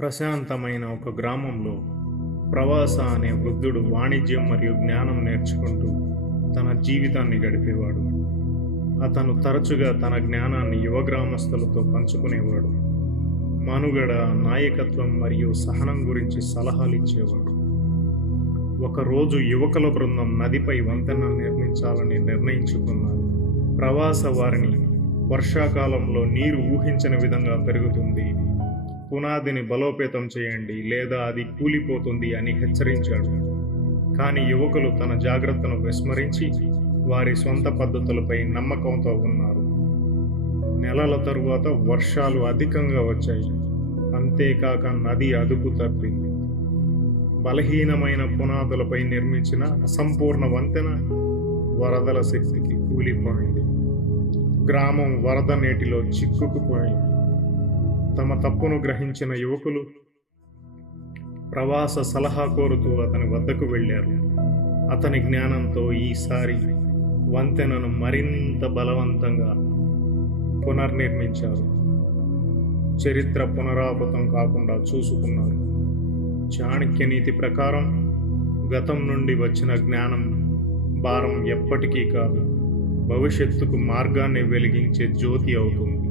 ప్రశాంతమైన ఒక గ్రామంలో ప్రవాస అనే వృద్ధుడు వాణిజ్యం మరియు జ్ఞానం నేర్చుకుంటూ తన జీవితాన్ని గడిపేవాడు. అతను తరచుగా తన జ్ఞానాన్ని యువ గ్రామస్తులతో పంచుకునేవాడు. మనుగడ, నాయకత్వం మరియు సహనం గురించి సలహాలు ఇచ్చేవాడు. ఒకరోజు యువకుల బృందం నదిపై వంతెన నిర్మించాలని నిర్ణయించుకున్నారు. ప్రవాస వారిని వర్షాకాలంలో నీరు ఊహించని విధంగా పెరుగుతుంది, పునాదిని బలోపేతం చేయండి లేదా అది కూలిపోతుంది అని హెచ్చరించాడు. కానీ యువకులు తన జాగ్రత్తను విస్మరించి వారి సొంత పద్ధతులపై నమ్మకంతో ఉన్నారు. నెలల తరువాత వర్షాలు అధికంగా వచ్చాయి. అంతేకాక నది అదుపు తప్పింది. బలహీనమైన పునాదులపై నిర్మించిన అసంపూర్ణ వంతెన వరదల శక్తికి కూలిపోయింది. గ్రామం వరద నీటిలో చిక్కుకుపోయింది. తమ తప్పును గ్రహించిన యువకులు ప్రవాస సలహా కోరుతూ అతని వద్దకు వెళ్ళారు. అతని జ్ఞానంతో ఈసారి వంతెనను మరింత బలవంతంగా పునర్నిర్మించారు. చరిత్ర పునరావృతం కాకుండా చూసుకున్నారు. చాణక్య నీతి ప్రకారం గతం నుండి వచ్చిన జ్ఞానం భారం ఎప్పటికీ కాదు, భవిష్యత్తుకు మార్గాన్ని వెలిగించే జ్యోతి అవుతుంది.